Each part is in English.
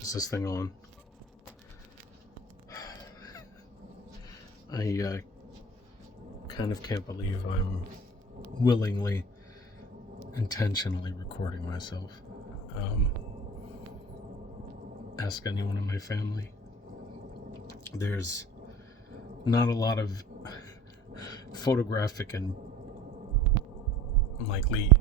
Is this thing on? I kind of can't believe I'm willingly, intentionally recording myself. Ask anyone in my family. There's not a lot of photographic and likely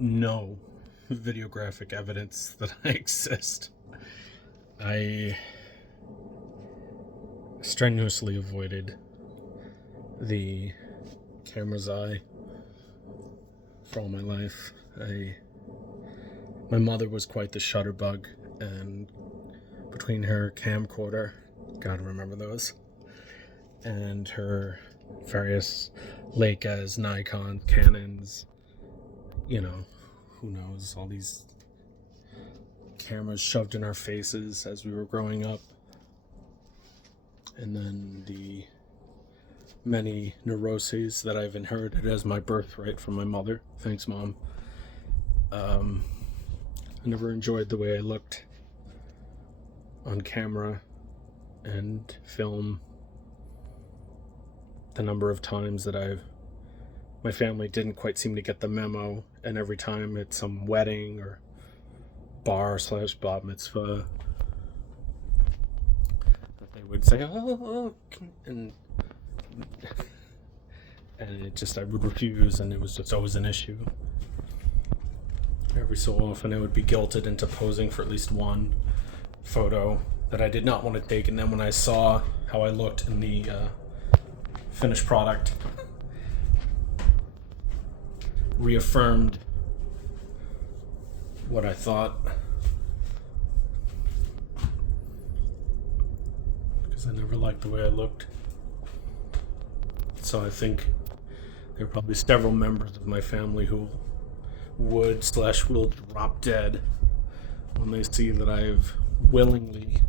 no videographic evidence that I exist. I strenuously avoided the camera's eye for all my life. My mother was quite the shutterbug, and between her camcorder, gotta remember those, and her various Leicas, Nikons, Canons, who knows, all these cameras shoved in our faces as we were growing up, and then the many neuroses that I've inherited as my birthright from my mother. Thanks, Mom. I never enjoyed the way I looked on camera and film. The number of times that my family didn't quite seem to get the memo, and every time it's some wedding or bar/bat mitzvah, that they would say, oh, and I would refuse, and it was just always an issue. Every so often I would be guilted into posing for at least one photo that I did not want to take, and then when I saw how I looked in the finished product, reaffirmed what I thought, because I never liked the way I looked. So I think there are probably several members of my family who will drop dead when they see that I've willingly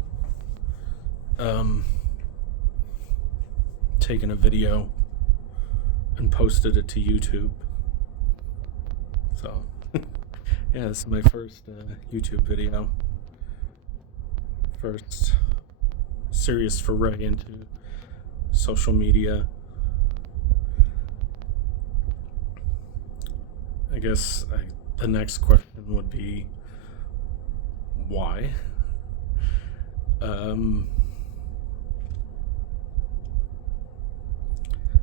taken a video and posted it to YouTube. So yeah, this is my first YouTube video. First serious foray into social media. I guess the next question would be, why?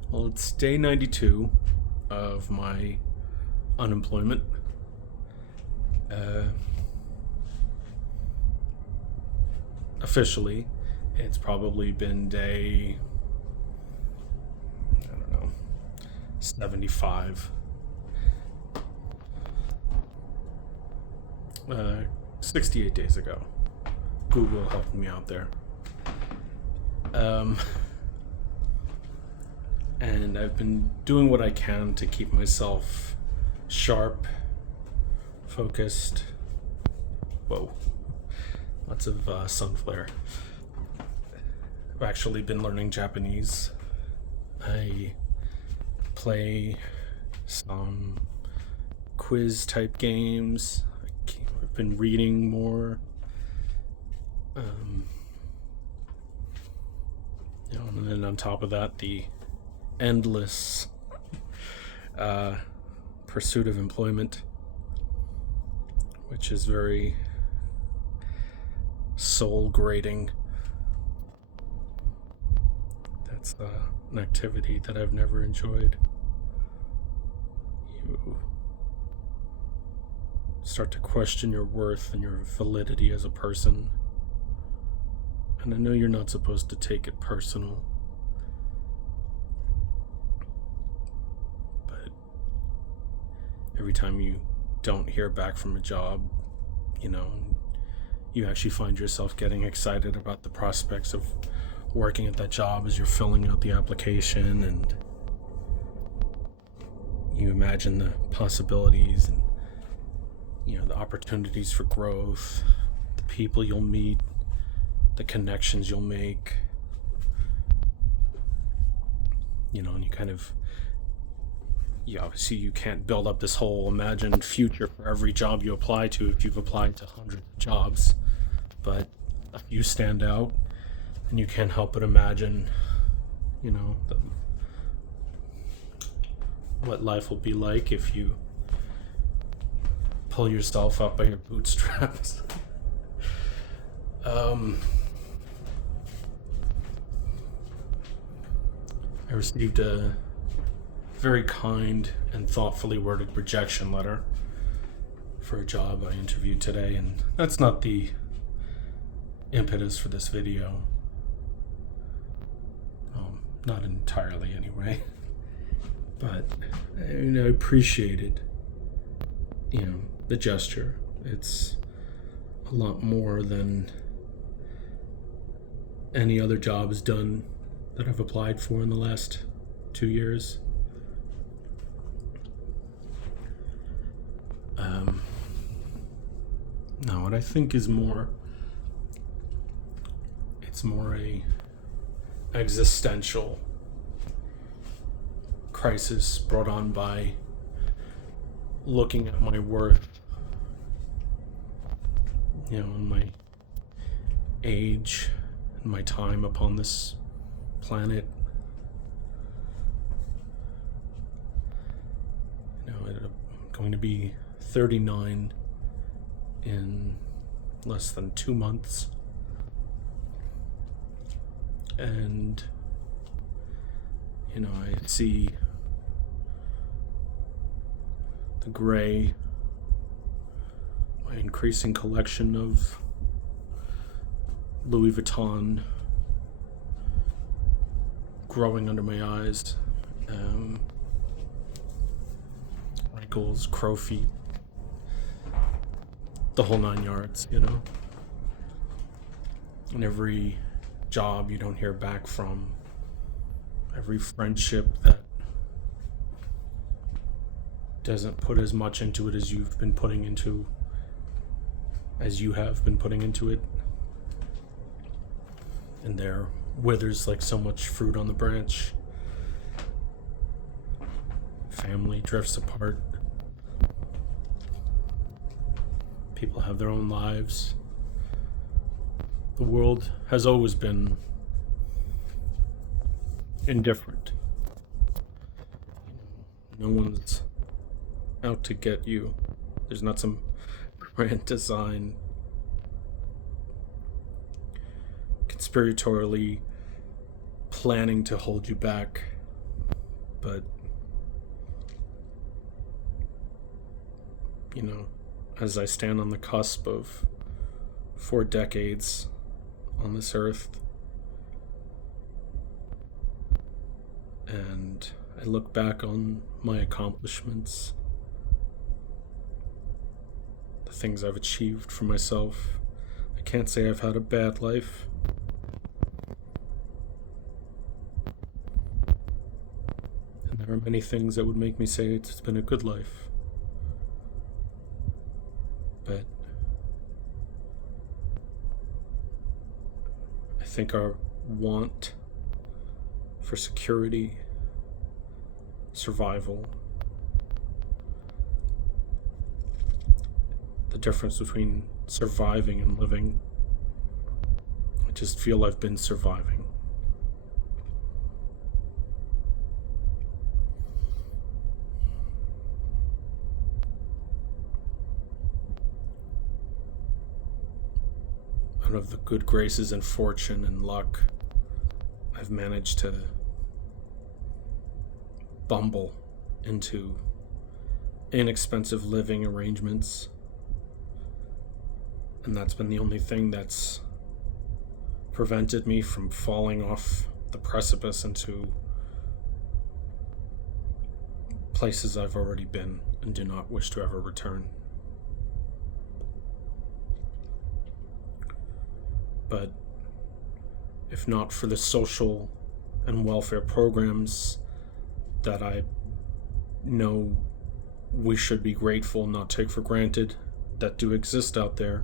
Well, it's day 92 of my unemployment. Officially, it's probably been day, 75. 68 days ago. Google helped me out there. And I've been doing what I can to keep myself sharp, focused. Whoa. Lots of sun flare. I've actually been learning Japanese. I play some quiz type games. I've been reading more. And then on top of that, the endless pursuit of employment, which is very soul grating. That's an activity that I've never enjoyed. You start to question your worth and your validity as a person. And I know you're not supposed to take it personal, but every time you don't hear back from a job, you actually find yourself getting excited about the prospects of working at that job as you're filling out the application, and you imagine the possibilities and the opportunities for growth, the people you'll meet, the connections you'll make, and you kind of, obviously you can't build up this whole imagined future for every job you apply to if you've applied to hundreds of jobs, but you stand out, and you can't help but imagine, what life will be like if you pull yourself up by your bootstraps. I received a very kind and thoughtfully worded rejection letter for a job I interviewed today, and that's not the impetus for this video. Not entirely anyway. But I appreciated, the gesture. It's a lot more than any other jobs done that I've applied for in the last 2 years. No, what I think is it's more a existential crisis brought on by looking at my worth, and my age and my time upon this planet. I'm going to be 39 in less than 2 months. And, I see the gray, my increasing collection of Louis Vuitton growing under my eyes. Wrinkles, crow feet, the whole 9 yards, And every job you don't hear back from, every friendship that doesn't put as much into it as you have been putting into it, and there withers like so much fruit on the branch. Family drifts apart. People have their own lives. The world has always been indifferent. No one's out to get you. There's not some grand design conspiratorially planning to hold you back, but as I stand on the cusp of 4 decades on this earth, and I look back on my accomplishments, the things I've achieved for myself, I can't say I've had a bad life. And there are many things that would make me say it's been a good life. But I think our want for security, survival, the difference between surviving and living, I just feel I've been surviving. Out of the good graces and fortune and luck I've managed to bumble into inexpensive living arrangements, and that's been the only thing that's prevented me from falling off the precipice into places I've already been and do not wish to ever return. But if not for the social and welfare programs that I know we should be grateful, not take for granted, that do exist out there,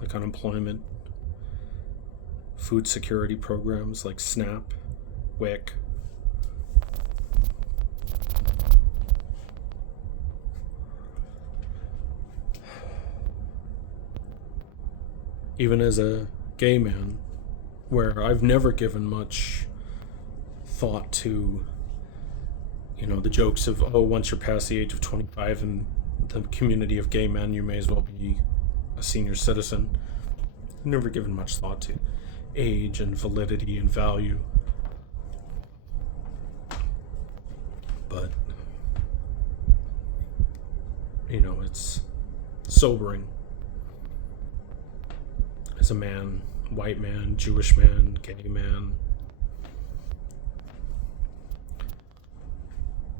like unemployment, food security programs like SNAP, WIC, even as a gay man, where I've never given much thought to, the jokes of, oh, once you're past the age of 25 in the community of gay men, you may as well be a senior citizen. I've never given much thought to age and validity and value. But, it's sobering as a man, white man, Jewish man, gay man,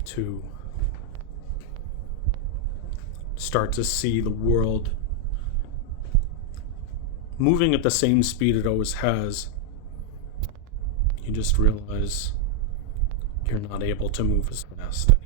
to start to see the world moving at the same speed it always has. You just realize you're not able to move as fast anymore.